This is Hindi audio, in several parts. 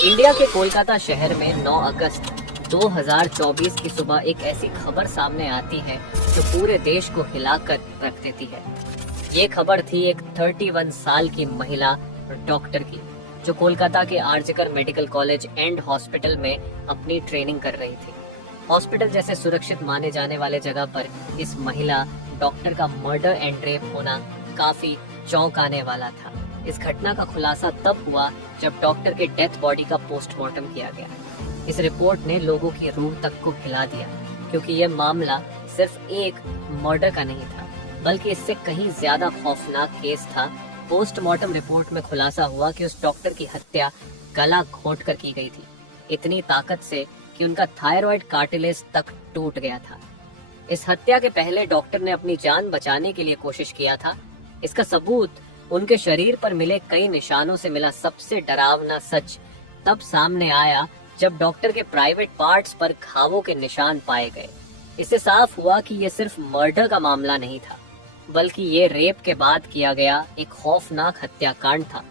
इंडिया के कोलकाता शहर में 9 अगस्त 2024 की सुबह एक ऐसी खबर सामने आती है जो पूरे देश को हिलाकर रख देती है। ये खबर थी एक 31 साल की महिला डॉक्टर की, जो कोलकाता के RG Kar medical college and hospital में अपनी ट्रेनिंग कर रही थी। हॉस्पिटल जैसे सुरक्षित माने जाने वाले जगह पर इस महिला डॉक्टर का मर्डर एंड रेप होना काफी चौंकाने वाला था। इस घटना का खुलासा तब हुआ जब डॉक्टर के डेथ बॉडी का पोस्टमार्टम किया गया। इस रिपोर्ट ने लोगों की रूह तक को हिला दिया, क्योंकि यह मामला सिर्फ एक मर्डर का नहीं था, बल्कि इससे कहीं ज्यादा खौफनाक केस था। पोस्टमार्टम रिपोर्ट में खुलासा हुआ कि उस डॉक्टर की हत्या गला घोंट कर की गई थी, इतनी ताकत से कि उनका थायराइड कार्टिलेज तक टूट गया था। इस हत्या के पहले डॉक्टर ने अपनी जान बचाने के लिए कोशिश किया था। इसका सबूत उनके शरीर पर मिले कई निशानों से मिला। सबसे डरावना सच तब सामने आया जब डॉक्टर के प्राइवेट पार्ट्स पर घावों के निशान पाए गए। इससे साफ हुआ कि यह सिर्फ मर्डर का मामला नहीं था, बल्कि ये रेप के बाद किया गया एक खौफनाक हत्याकांड था।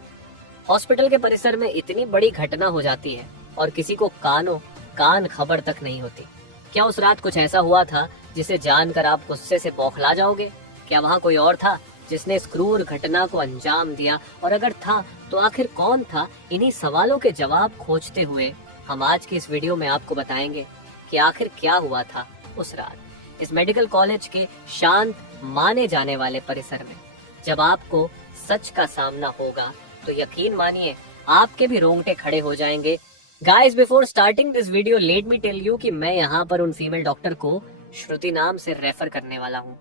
हॉस्पिटल के परिसर में इतनी बड़ी घटना हो जाती है और किसी को कान खबर तक नहीं होती। क्या उस रात कुछ ऐसा हुआ था जिसे जानकर आप गुस्से से बौखला जाओगे? क्या वहाँ कोई और था जिसने इस क्रूर घटना को अंजाम दिया? और अगर था तो आखिर कौन था? इन्हीं सवालों के जवाब खोजते हुए हम आज की इस वीडियो में आपको बताएंगे कि आखिर क्या हुआ था उस रात इस मेडिकल कॉलेज के शांत माने जाने वाले परिसर में। जब आपको सच का सामना होगा तो यकीन मानिए आपके भी रोंगटे खड़े हो जाएंगे। Guys, before starting this video let me tell you कि मैं यहाँ पर उन फीमेल डॉक्टर को श्रुति नाम से रेफर करने वाला हूँ,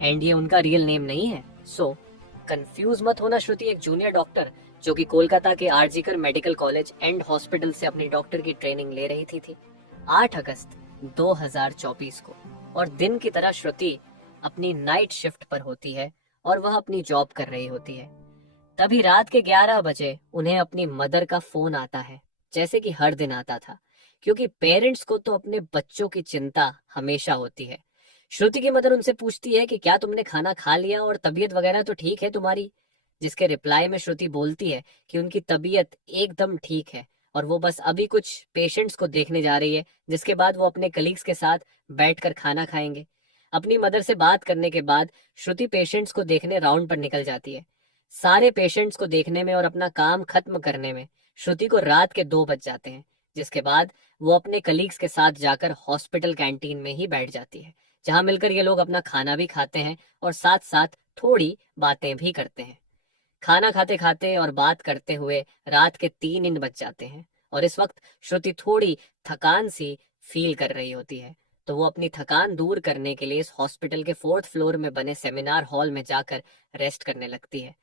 एंड ये उनका रियल नेम नहीं है। सो कंफ्यूज मत होना। श्रुति एक जूनियर डॉक्टर जो कि कोलकाता के RG Kar medical college and hospital से अपनी डॉक्टर की ट्रेनिंग ले रही थी 8 अगस्त 2024 को। और दिन की तरह श्रुति अपनी नाइट शिफ्ट पर होती है और वह अपनी जॉब कर रही होती है। तभी रात के 11 बजे उन्हें अपनी मदर का फोन आता है, जैसे कि हर दिन आता था, क्योंकि पेरेंट्स को तो अपने बच्चों की चिंता हमेशा होती है। श्रुति की मदर उनसे पूछती है कि क्या तुमने खाना खा लिया और तबीयत वगैरह तो ठीक है तुम्हारी? जिसके रिप्लाई में श्रुति बोलती है कि उनकी तबीयत एकदम ठीक है और वो बस अभी कुछ पेशेंट्स को देखने जा रही है, जिसके बाद वो अपने कलीग्स के साथ बैठकर खाना खाएंगे। अपनी मदर से बात करने के बाद श्रुति पेशेंट्स को देखने राउंड पर निकल जाती है। सारे पेशेंट्स को देखने में और अपना काम खत्म करने में श्रुति को रात के 2 बज जाते हैं, जिसके बाद वो अपने कलीग्स के साथ जाकर हॉस्पिटल कैंटीन में ही बैठ जाती है, जहां मिलकर ये लोग अपना खाना भी खाते हैं और साथ साथ थोड़ी बातें भी करते हैं। खाना खाते खाते और बात करते हुए रात के 3 बज जाते हैं और इस वक्त श्रुति थोड़ी थकान सी फील कर रही होती है, तो वो अपनी थकान दूर करने के लिए इस हॉस्पिटल के 4th फ्लोर में बने सेमिनार हॉल में जाकर रेस्ट करने लगती है।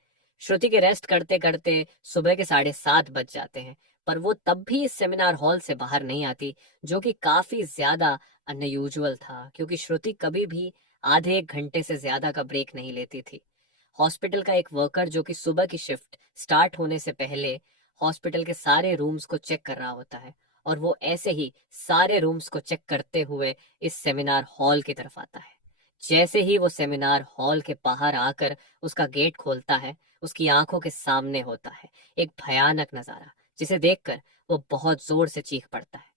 श्रुति के रेस्ट करते करते सुबह के 7:30 बज जाते हैं, पर वो तब भी इस सेमिनार हॉल से बाहर नहीं आती, जो कि काफी ज्यादा अनयूजुअल था, क्योंकि श्रुति कभी भी आधे 1 घंटे से ज्यादा का ब्रेक नहीं लेती थी। हॉस्पिटल का एक वर्कर जो कि सुबह की शिफ्ट स्टार्ट होने से पहले हॉस्पिटल के सारे रूम्स को चेक कर रहा होता है, और वो ऐसे ही सारे रूम्स को चेक करते हुए इस सेमिनार हॉल की तरफ आता है। जैसे ही वो सेमिनार हॉल के बाहर आकर उसका गेट खोलता है, उसकी आंखों के सामने होता है एक भयानक नजारा, जिसे देखकर वो बहुत जोर से चीख पड़ता है।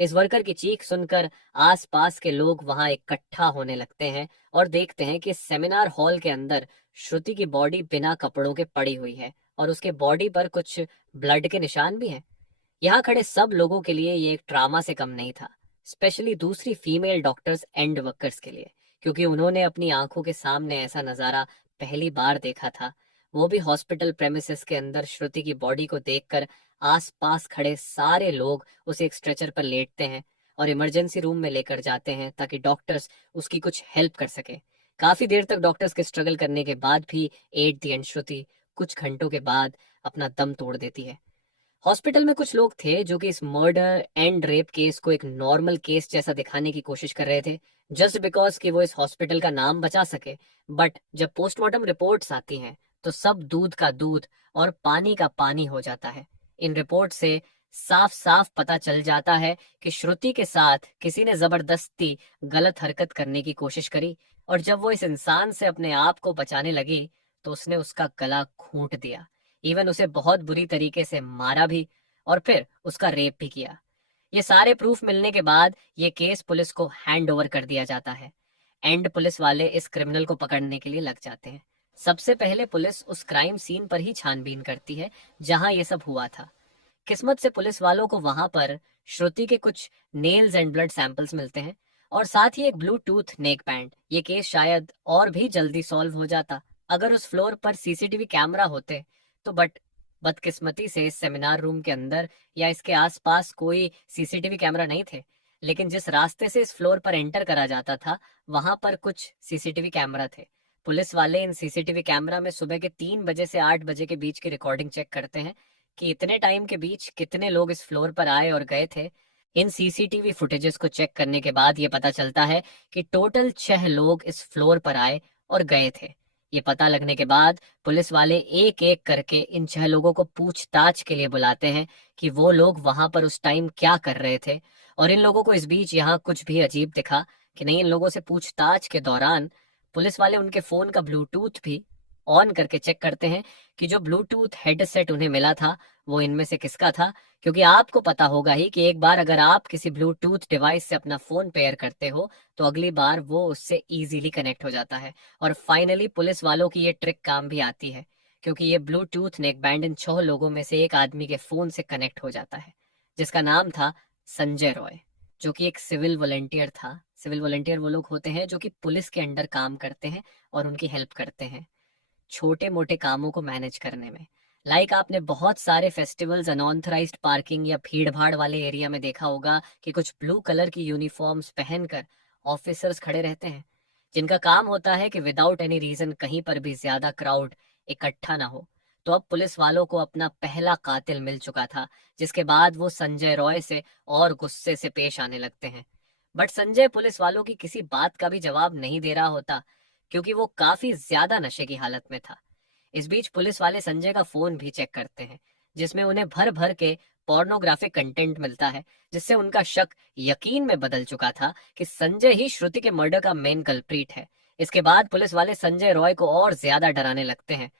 इस वर्कर की चीख सुनकर आसपास के लोग वहां इकट्ठा होने लगते हैं और देखते हैं कि सेमिनार हॉल के अंदर श्रुति की बॉडी बिना कपड़ों के पड़ी हुई है और उसके बॉडी पर कुछ ब्लड के निशान भी हैं। यहाँ खड़े सब लोगों के लिए ये एक ड्रामा से कम नहीं था, स्पेशली दूसरी फीमेल डॉक्टर्स एंड वर्कर्स के लिए, क्योंकि उन्होंने अपनी आंखों के सामने ऐसा नजारा पहली बार देखा था। वो भी हॉस्पिटल प्रेमिसेस के अंदर श्रुति की बॉडी को देखकर आसपास खड़े सारे लोग उसे एक स्ट्रेचर पर लेटते हैं और इमरजेंसी रूम में लेकर जाते हैं ताकि डॉक्टर्स उसकी कुछ हेल्प कर सके। काफी देर तक डॉक्टर्स के स्ट्रगल करने के बाद भी एट द एंड श्रुति कुछ घंटों के बाद अपना दम तोड़ देती है। हॉस्पिटल में कुछ लोग थे जो कि इस मर्डर एंड रेप केस को एक नॉर्मल केस जैसा दिखाने की कोशिश कर रहे थे, जस्ट बिकॉज कि वो इस हॉस्पिटल का नाम बचा सके। बट जब पोस्टमार्टम रिपोर्ट्स आती हैं तो सब दूध का दूध और पानी का पानी हो जाता है। इन रिपोर्ट से साफ साफ पता चल जाता है कि श्रुति के साथ किसी ने जबरदस्ती गलत हरकत करने की कोशिश करी, और जब वो इस इंसान से अपने आप को बचाने लगी तो उसने उसका गला घोंट दिया। इवन उसे बहुत बुरी तरीके से मारा भी। और फिर उसका रेप भी किया। ये सारे प्रूफ मिलने के बाद ये केस पुलिस को हैंड ओवर कर दिया जाता है एंड पुलिस वाले इस क्रिमिनल को पकड़ने के लिए लग जाते हैं। सबसे पहले पुलिस उस क्राइम सीन पर ही छानबीन करती है जहां ये सब हुआ था। किस्मत से पुलिस वालों को वहां पर श्रुति के कुछ नेल्स एंड ब्लड सैंपल्स मिलते हैं और साथ ही एक ब्लूटूथ नेक बैंड। ये केस शायद और भी जल्दी सॉल्व हो जाता अगर उस फ्लोर पर सीसीटीवी कैमरा होते तो, बट बदकिस्मती से इस सेमिनार रूम के अंदर या इसके आसपास कोई सीसीटीवी कैमरा नहीं थे। लेकिन जिस रास्ते से इस फ्लोर पर एंटर करा जाता था वहां पर कुछ सीसीटीवी कैमरा थे। पुलिस वाले इन सीसीटीवी कैमरा में सुबह के 3 बजे से 8 बजे के बीच की रिकॉर्डिंग चेक करते हैं कि इतने टाइम के बीच कितने लोग इस फ्लोर पर आए और गए थे। इन सीसीटीवी फुटेजेस को चेक करने के बाद ये पता चलता है कि टोटल 6 लोग इस फ्लोर पर आए और गए थे। ये पता लगने के बाद पुलिस वाले एक एक करके इन 6 लोगों को पूछताछ के लिए बुलाते हैं कि वो लोग वहां पर उस टाइम क्या कर रहे थे। और इन लोगों को इस बीच यहाँ कुछ भी अजीब दिखा कि नहीं, इन लोगों से पूछताछ के दौरान पुलिस वाले उनके फोन का ब्लूटूथ भी ऑन करके चेक करते हैं कि जो ब्लूटूथ हेडसेट उन्हें मिला था वो इनमें से किसका था। क्योंकि आपको पता होगा ही कि एक बार अगर आप किसी ब्लूटूथ डिवाइस से अपना फोन पेयर करते हो तो अगली बार वो उससे इजीली कनेक्ट हो जाता है। और फाइनली पुलिस वालों की ये ट्रिक काम भी आती है क्योंकि ये ब्लूटूथ नेक बैंड इन 6 लोगों में से एक आदमी के फोन से कनेक्ट हो जाता है जिसका नाम था संजय रॉय, जो कि एक सिविल वॉलंटियर था। सिविल वॉलंटियर वो लोग होते हैं जो कि पुलिस के अंडर काम करते हैं और उनकी हेल्प करते हैं छोटे मोटे कामों को मैनेज करने में। आपने बहुत सारे फेस्टिवल्स अनऑथराइज्ड पार्किंग या भीड़ भाड़ वाले एरिया में देखा होगा कि कुछ ब्लू कलर की यूनिफॉर्म्स पहनकर ऑफिसर्स खड़े रहते हैं जिनका काम होता है कि विदाउट एनी रीजन कहीं पर भी ज्यादा क्राउड इकट्ठा ना हो। तो अब पुलिस वालों को अपना पहला कातिल मिल चुका था जिसके बाद वो संजय रॉय से और गुस्से से पेश आने लगते हैं। बट संजय पुलिस वालों की किसी बात का भी जवाब नहीं दे रहा होता क्योंकि वो काफी ज्यादा नशे की हालत में था। इस बीच पुलिस वाले संजय का फोन भी चेक करते हैं जिसमें उन्हें भर भर के पोर्नोग्राफिक कंटेंट मिलता है जिससे उनका शक यकीन में बदल चुका था कि संजय ही श्रुति के मर्डर का मेन कल्प्रीट है। इसके बाद पुलिस वाले संजय रॉय को और ज्यादा डराने लगते हैं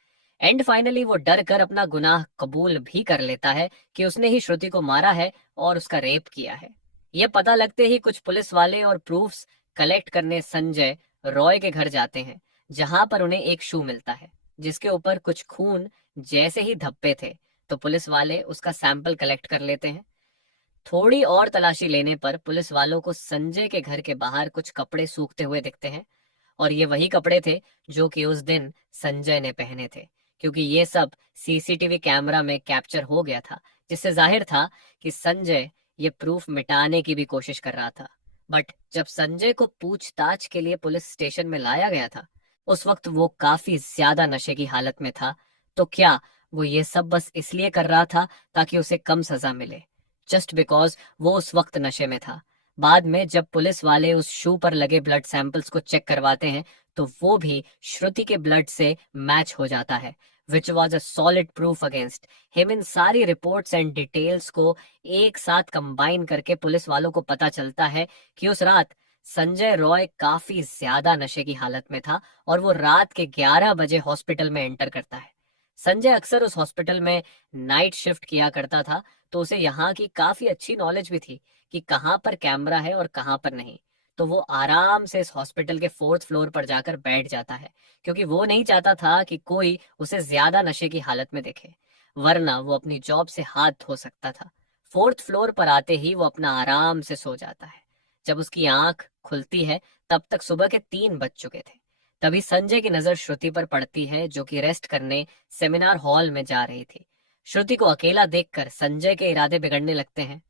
एंड फाइनली वो डर कर अपना गुनाह कबूल भी कर लेता है कि उसने ही श्रुति को मारा है और उसका रेप किया है। ये पता लगते ही कुछ पुलिस वाले और प्रूफ्स कलेक्ट करने संजय रॉय के घर जाते हैं जहां पर उन्हें एक शू मिलता है जिसके ऊपर कुछ खून जैसे ही धब्बे थे। तो पुलिस वाले उसका सैंपल कलेक्ट कर लेते हैं। थोड़ी और तलाशी लेने पर पुलिस वालों को संजय के घर के बाहर कुछ कपड़े सूखते हुए दिखते हैं और ये वही कपड़े थे जो कि उस दिन संजय ने पहने थे क्योंकि ये सब सीसीटीवी कैमरा में कैप्चर हो गया था जिससे जाहिर था कि संजय ये प्रूफ मिटाने की भी कोशिश कर रहा था। बट जब संजय को पूछताछ के लिए पुलिस स्टेशन में लाया गया था उस वक्त वो काफी ज्यादा नशे की हालत में था। तो क्या वो ये सब बस इसलिए कर रहा था ताकि उसे कम सजा मिले, जस्ट बिकॉज वो उस वक्त नशे में था। बाद में जब पुलिस वाले उस शू पर लगे ब्लड सैंपल्स को चेक करवाते हैं तो वो भी श्रुति के ब्लड से मैच हो जाता है which was a solid proof against him. इन सारी रिपोर्ट्स एंड डिटेल्स को एक साथ कंबाइन करके पुलिस वालों को पता चलता है कि उस रात संजय रॉय काफी ज्यादा नशे की हालत में था और वो रात के 11 बजे हॉस्पिटल में एंटर करता है। संजय अक्सर उस हॉस्पिटल में नाइट शिफ्ट किया करता था तो उसे यहाँ की काफी अच्छी नॉलेज भी थी कि कहाँ पर कैमरा है और कहाँ पर नहीं। तो वो आराम से इस हॉस्पिटल के 4th फ्लोर पर जाकर बैठ जाता है क्योंकि वो नहीं चाहता था कि कोई उसे ज्यादा नशे की हालत में देखे, वरना वो अपनी जॉब से हाथ धो सकता था। 4th फ्लोर पर आते ही वो अपना आराम से सो जाता है। जब उसकी आंख खुलती है तब तक सुबह के 3 बज चुके थे। तभी संजय की नजर श्रुति पर पड़ती है जो कि रेस्ट करने सेमिनार हॉल में जा रही थी। श्रुति को अकेला देखकर संजय के इरादे बिगड़ने लगते हैं।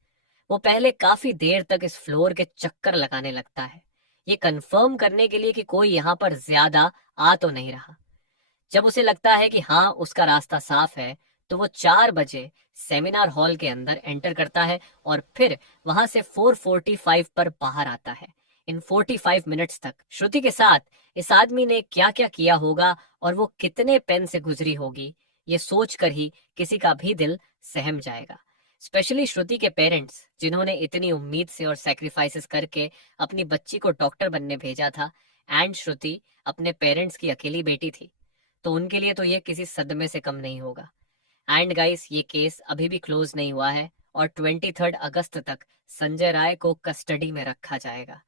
वो पहले काफी देर तक इस फ्लोर के चक्कर लगाने लगता है ये कंफर्म करने के लिए कि कोई यहाँ पर ज्यादा आ तो नहीं रहा। जब उसे लगता है कि हाँ उसका रास्ता साफ है तो वो 4 बजे सेमिनार हॉल के अंदर एंटर करता है और फिर वहां से 4:45 पर बाहर आता है। इन 45 मिनट्स तक श्रुति के साथ इस आदमी ने क्या क्या किया होगा और वो कितने पेन से गुजरी होगी ये सोचकर ही किसी का भी दिल सहम जाएगा। स्पेशली श्रुति के पेरेंट्स जिन्होंने इतनी उम्मीद से और सैक्रिफाइसेस करके अपनी बच्ची को डॉक्टर बनने भेजा था एंड श्रुति अपने पेरेंट्स की अकेली बेटी थी तो उनके लिए तो ये किसी सदमे से कम नहीं होगा। एंड गाइस, ये केस अभी भी क्लोज नहीं हुआ है और 23 अगस्त तक संजय राय को कस्टडी में रखा जाएगा।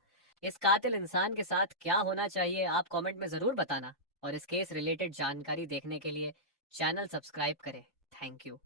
इस कातिल इंसान के साथ क्या होना चाहिए आप कमेंट में जरूर बताना, और इस केस रिलेटेड जानकारी देखने के लिए चैनल सब्सक्राइब करें। Thank you.